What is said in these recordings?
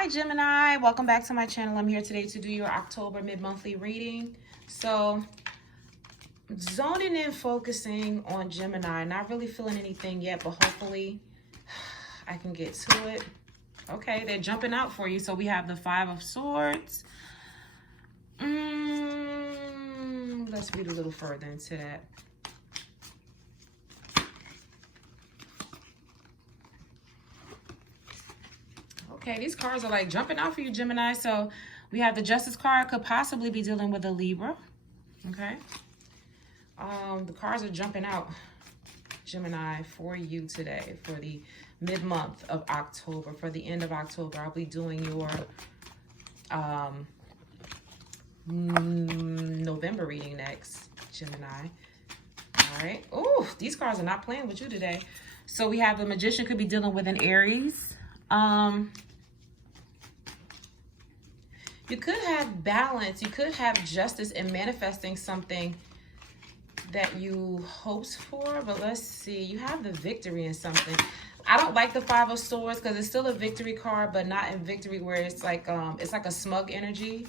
Hi Gemini, welcome back to my channel. I'm here today to do your October mid-monthly reading. So zoning in, focusing on Gemini, not really feeling anything yet, but hopefully I can get to it. Okay, they're jumping out for you. So we have the Five of Swords. Let's read a little further into that. Okay, these cards are like jumping out for you, Gemini. So we have the Justice card, could possibly be dealing with a Libra. Okay. The cards are jumping out, Gemini, for you today, for the mid-month of October, for the end of October. I'll be doing your November reading next, Gemini. All right. Oh, these cards are not playing with you today. So we have the Magician, could be dealing with an Aries. You could have balance. You could have justice in manifesting something that you hoped for. But let's see. You have the Victory in something. I don't like the Five of Swords because it's still a victory card, but not in victory where it's like a smug energy.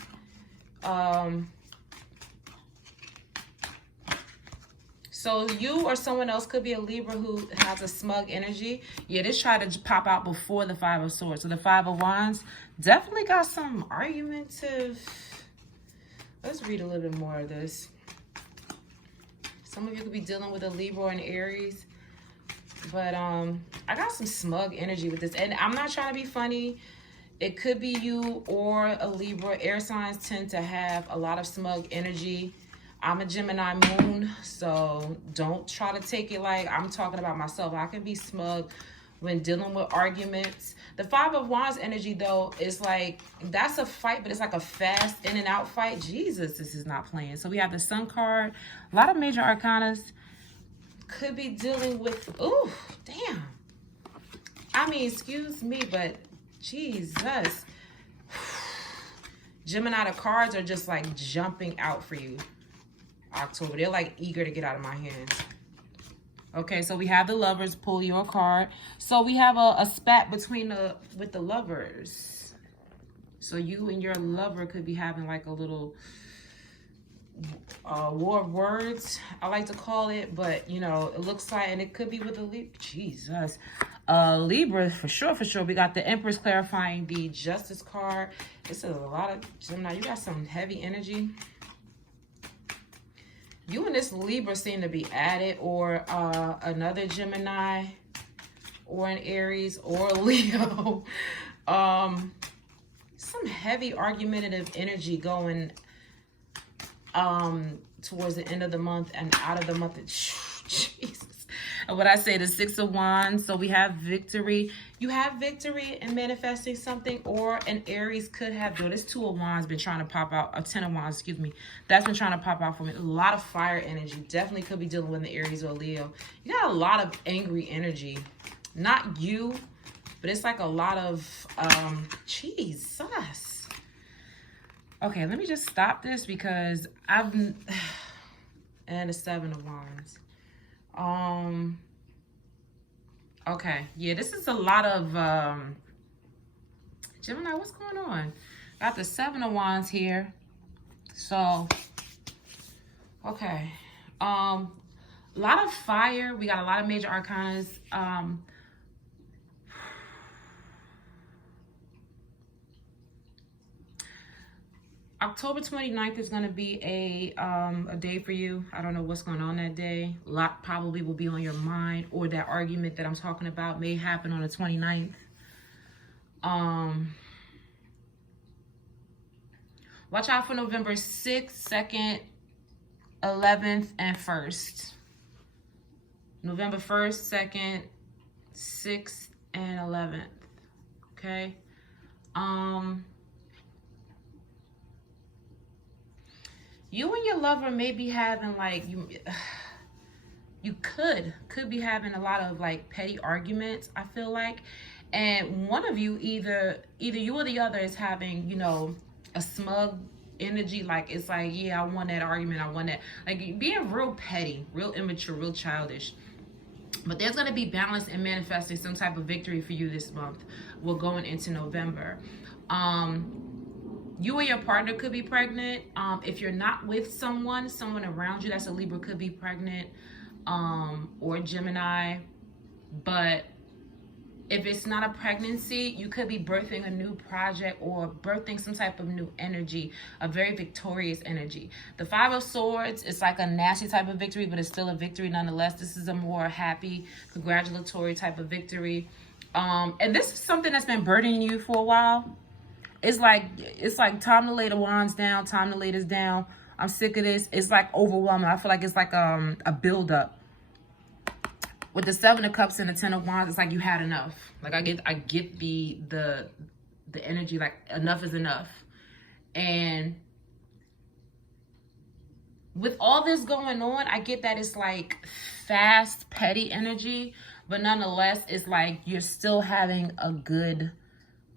So you or someone else could be a Libra who has a smug energy. Yeah, this tried to pop out before the Five of Swords. So the Five of Wands definitely got some argumentative. Let's read a little bit more of this. Some of you could be dealing with a Libra or an Aries. But I got some smug energy with this. And I'm not trying to be funny. It could be you or a Libra. Air signs tend to have a lot of smug energy. I'm a Gemini moon, so don't try to take it like I'm talking about myself. I can be smug when dealing with arguments. The Five of Wands energy, though, is like, that's a fight, but it's like a fast in and out fight. Jesus, this is not playing. So we have the Sun card. A lot of major arcanas. Could be dealing with, ooh, damn. I mean, excuse me, but Jesus. Gemini, the cards are just like jumping out for you. October, they're like eager to get out of my hands. Okay, so we have the Lovers, pull your card. So we have a spat between with the Lovers. So you and your lover could be having like a little war of words, I like to call it, but you know, it looks like, and it could be with a Libra. Jesus. Libra, for sure, for sure. We got the Empress clarifying the Justice card. This is a lot of Gemini. You got some heavy energy. You and this Libra seem to be at it, or another Gemini, or an Aries, or a Leo. Some heavy argumentative energy going towards the end of the month and out of the month. Jesus. And what I say, the Six of Wands. So we have victory. You have victory in manifesting something, or an Aries could have, though this Two of Wands been trying to pop out, a Ten of Wands, excuse me, that's been trying to pop out for me. A lot of fire energy. Definitely could be dealing with an Aries or a Leo. You got a lot of angry energy. Not you, but it's like a lot of Jesus. Okay, let me just stop this because and the Seven of Wands. Okay, yeah, this is a lot of Gemini, what's going on? Got the Seven of Wands here. So okay, a lot of fire. We got a lot of major arcanas. October 29th is going to be a day for you. I don't know what's going on that day. A lot probably will be on your mind, or that argument that I'm talking about may happen on the 29th. Watch out for November 6th, 2nd, 11th, and 1st. November 1st, 2nd, 6th, and 11th. Okay? You and your lover may be having like, you could be having a lot of like petty arguments, I feel like. And one of you, either you or the other, is having, you know, a smug energy. Like, it's like, yeah, I won that argument, I won that. Like, being real petty, real immature, real childish. But there's going to be balance and manifesting some type of victory for you this month. We're going into November. You or your partner could be pregnant. If you're not with someone around you that's a Libra could be pregnant, or Gemini. But if it's not a pregnancy, you could be birthing a new project or birthing some type of new energy, a very victorious energy. The Five of Swords is like a nasty type of victory, but it's still a victory nonetheless. This is a more happy, congratulatory type of victory. And this is something that's been burdening you for a while. It's like time to lay the wands down, time to lay this down. I'm sick of this. It's like overwhelming. I feel like it's like a buildup. With the Seven of Cups and the Ten of Wands, it's like you had enough. Like I get the energy, like enough is enough. And with all this going on, I get that it's like fast, petty energy, but nonetheless, it's like you're still having a good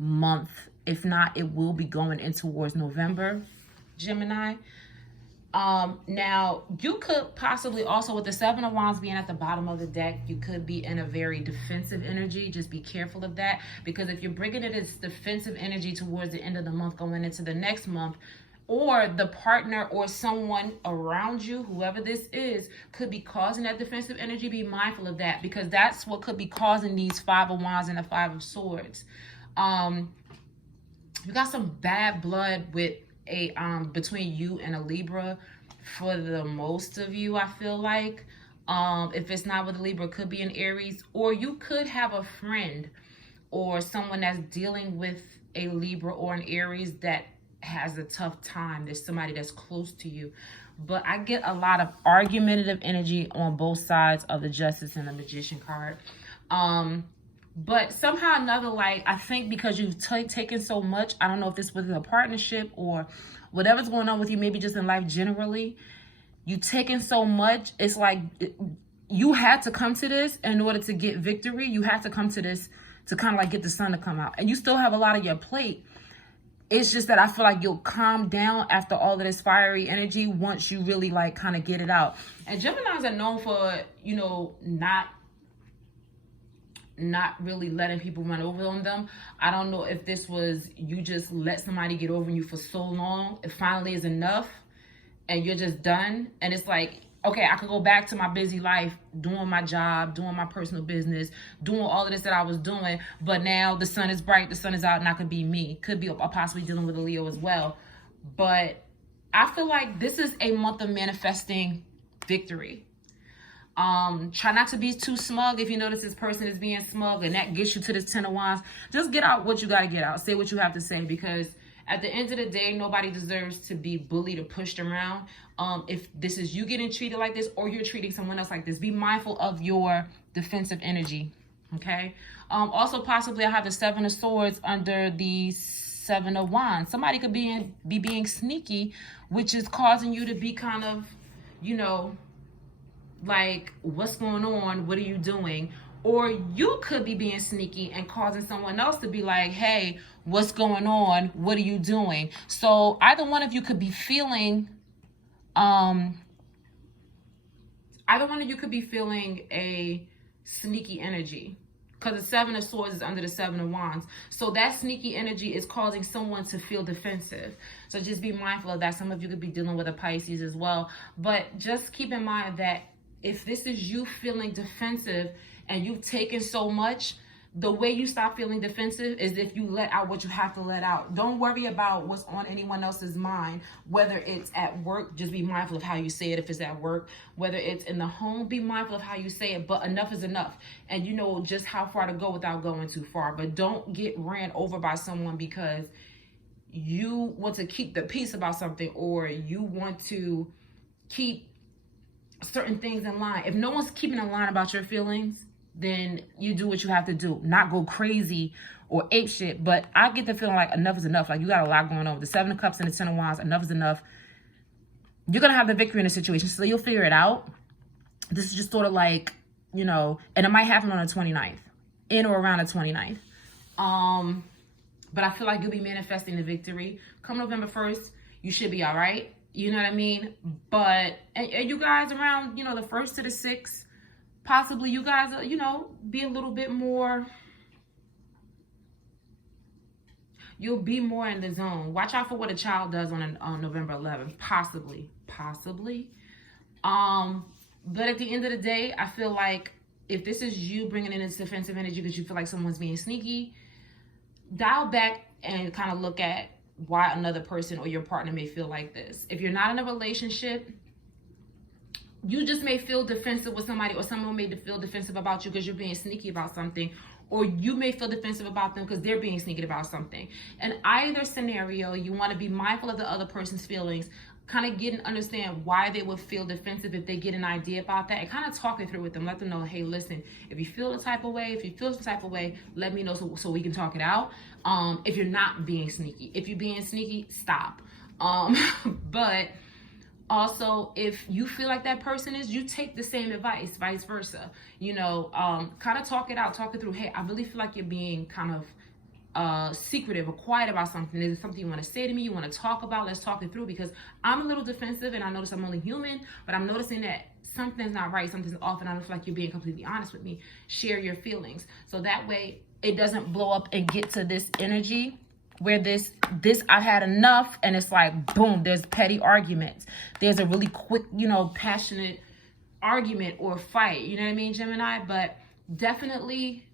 month. If not, it will be going in towards November, Gemini. Now, you could possibly also, with the Seven of Wands being at the bottom of the deck, you could be in a very defensive energy. Just be careful of that, because if you're bringing it as defensive energy towards the end of the month going into the next month, or the partner or someone around you, whoever this is, could be causing that defensive energy, be mindful of that, because that's what could be causing these Five of Wands and the Five of Swords. You got some bad blood with between you and a Libra for the most of you, I feel like. If it's not with a Libra, it could be an Aries, or you could have a friend or someone that's dealing with a Libra or an Aries that has a tough time. There's somebody that's close to you. But I get a lot of argumentative energy on both sides of the Justice and the Magician card. But somehow or another, like, I think because you've taken so much, I don't know if this was a partnership or whatever's going on with you, maybe just in life generally, you've taken so much, it's like you had to come to this in order to get victory. You had to come to this to kind of like get the sun to come out. And you still have a lot of your plate. It's just that I feel like you'll calm down after all of this fiery energy once you really like kind of get it out. And Geminis are known for, you know, not really letting people run over on them. I don't know if this was you just let somebody get over you for so long, it finally is enough and you're just done. And it's like, okay, I could go back to my busy life, doing my job, doing my personal business, doing all of this that I was doing, but now the sun is bright, the sun is out, and I could be me. Could be possibly dealing with a Leo as well. But I feel like this is a month of manifesting victory. Try not to be too smug. If you notice this person is being smug and that gets you to this Ten of Wands, just get out what you got to get out. Say what you have to say, because at the end of the day, nobody deserves to be bullied or pushed around. If this is you getting treated like this or you're treating someone else like this, be mindful of your defensive energy, okay? Also, possibly I have the Seven of Swords under the Seven of Wands. Somebody could be being sneaky, which is causing you to be kind of, you know, like, what's going on? What are you doing? Or you could be being sneaky and causing someone else to be like, hey, what's going on? What are you doing? So either one of you could be feeling, a sneaky energy, because the Seven of Swords is under the Seven of Wands. So that sneaky energy is causing someone to feel defensive. So just be mindful of that. Some of you could be dealing with a Pisces as well. But just keep in mind that if this is you feeling defensive and you've taken so much, the way you stop feeling defensive is if you let out what you have to let out. Don't worry about what's on anyone else's mind, whether it's at work, just be mindful of how you say it if it's at work. Whether it's in the home, be mindful of how you say it, but enough is enough. And you know just how far to go without going too far. But don't get ran over by someone because you want to keep the peace about something, or you want to keep certain things in line. If no one's keeping in line about your feelings, then you do what you have to do. Not go crazy or ape shit. But I get the feeling like enough is enough. Like you got a lot going on. The Seven of Cups and the Ten of Wands, enough is enough. You're going to have the victory in the situation. So you'll figure it out. This is just sort of like, you know, and it might happen on the 29th. In or around the 29th. But I feel like you'll be manifesting the victory. Come November 1st, you should be all right. You know what I mean? But, and you guys around, you know, the 1st to the 6th, possibly you guys, you know, be a little bit more, you'll be more in the zone. Watch out for what a child does on November 11th. Possibly. But at the end of the day, I feel like if this is you bringing in this defensive energy because you feel like someone's being sneaky, dial back and kind of look at why another person or your partner may feel like this. If you're not in a relationship, you just may feel defensive with somebody, or someone may feel defensive about you because you're being sneaky about something, or you may feel defensive about them because they're being sneaky about something. In either scenario, you want to be mindful of the other person's feelings, kind of get and understand why they would feel defensive if they get an idea about that, and kind of talk it through with them. Let them know, hey, listen, if you feel the type of way, let me know so we can talk it out. If you're not being sneaky. If you're being sneaky, stop. But also, if you feel like that person is, you take the same advice, vice versa. You know, kind of talk it out, talk it through. Hey, I really feel like you're being kind of secretive or quiet about something. Is it something you want to say to me, you want to talk about? Let's talk it through, because I'm a little defensive and I notice I'm only human, but I'm noticing that something's not right, something's off, and I don't feel like you're being completely honest with me. Share your feelings, so that way it doesn't blow up and get to this energy where this I had enough, and it's like boom, there's petty arguments, there's a really quick, you know, passionate argument or fight, you know what I mean, Gemini? But definitely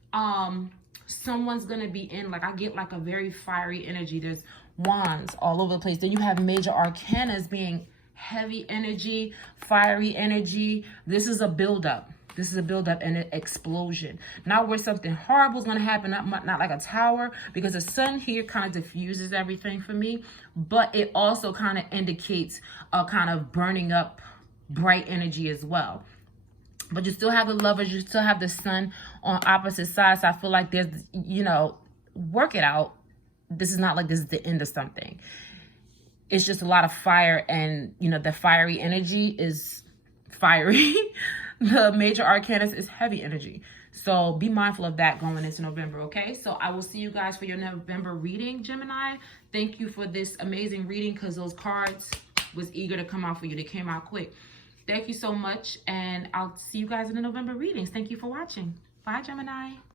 someone's gonna be in, like, I get like a very fiery energy. There's wands all over the place. Then you have major arcanas being heavy energy, fiery energy. This is a buildup. This is a buildup and an explosion. Not where something horrible is going to happen, not like a tower, because the sun here kind of diffuses everything for me, but it also kind of indicates a kind of burning up bright energy as well. But you still have the Lovers, you still have the sun on opposite sides. So I feel like there's, you know, work it out. This is not like this is the end of something. It's just a lot of fire, and, you know, the fiery energy is fiery. The major arcanas is heavy energy. So be mindful of that going into November, okay? So I will see you guys for your November reading, Gemini. Thank you for this amazing reading, because those cards was eager to come out for you. They came out quick. Thank you so much, and I'll see you guys in the November readings. Thank you for watching. Bye, Gemini.